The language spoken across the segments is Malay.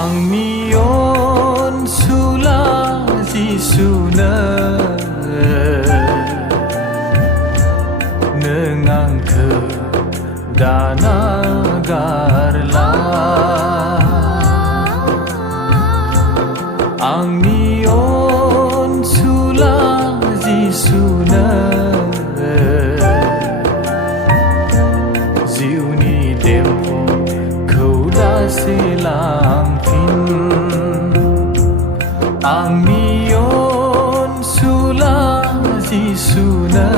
Angni onsula jisuna nwng danagarla Angni onsula jisuna jiuni dempo khauda selangfin Angni onsula jisuna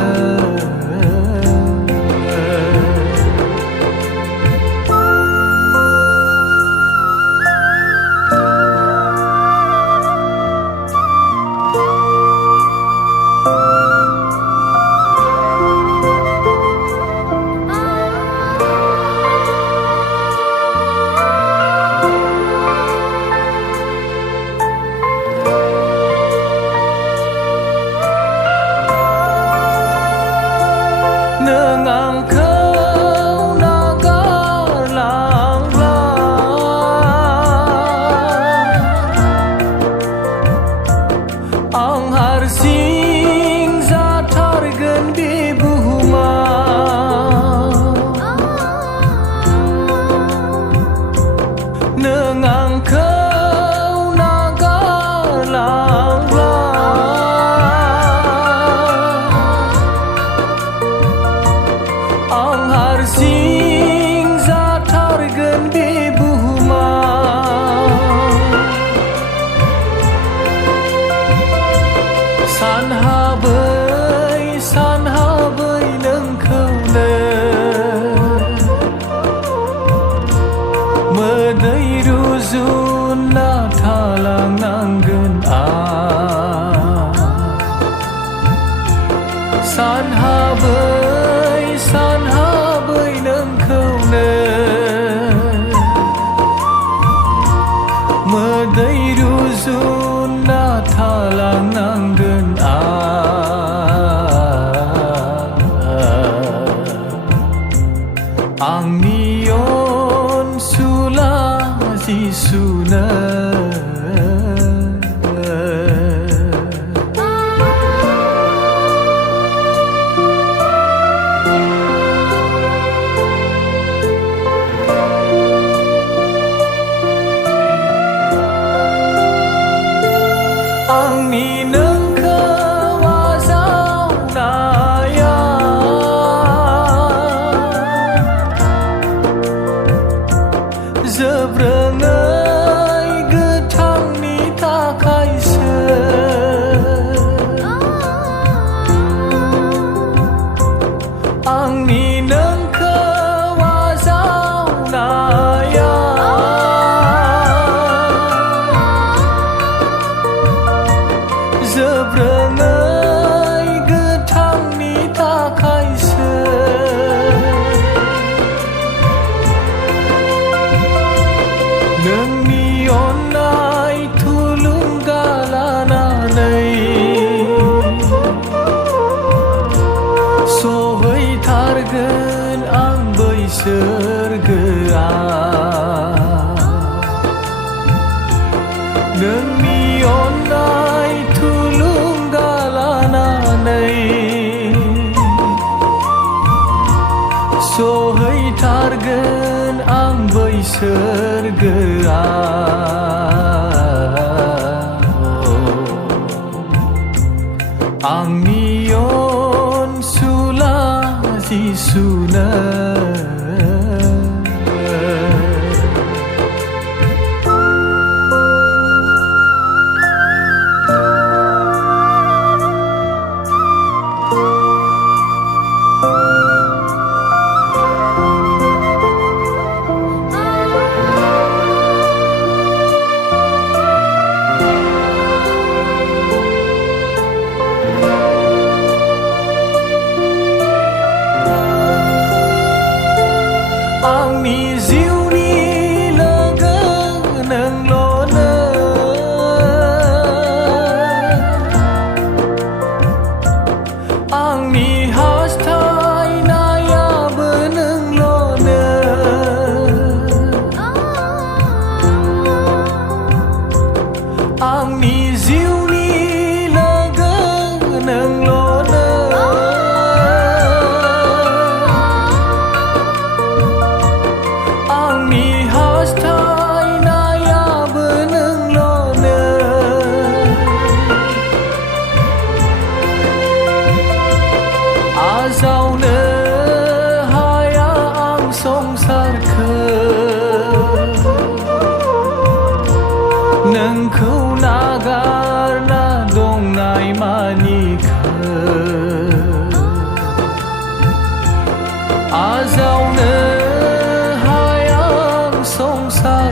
Singh zatargan di buhuma nwng kau nagarlangla ang Singh zatargan di buhuma sanhabai nongkauno modai rujuna thalangnanggon sanhabai nongkauno modai rujuna thalangnanggon Angni onsula jisuna Angni Zebrengay getangni takaise Angni nengke wazau naya Zebrengay getangni takaise Nengni onai tulung galananai Sohai targen ang bai sergea Nengni onai tulung galananai Sohai targen ang bai sergea Angni onsula jisuna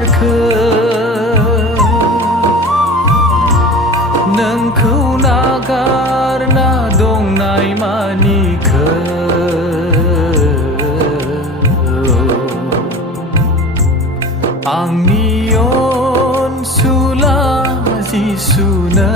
सिबिथारखो नोंखौ नागारना दंनाय मानिखो आंनि अनसुला जिसुनो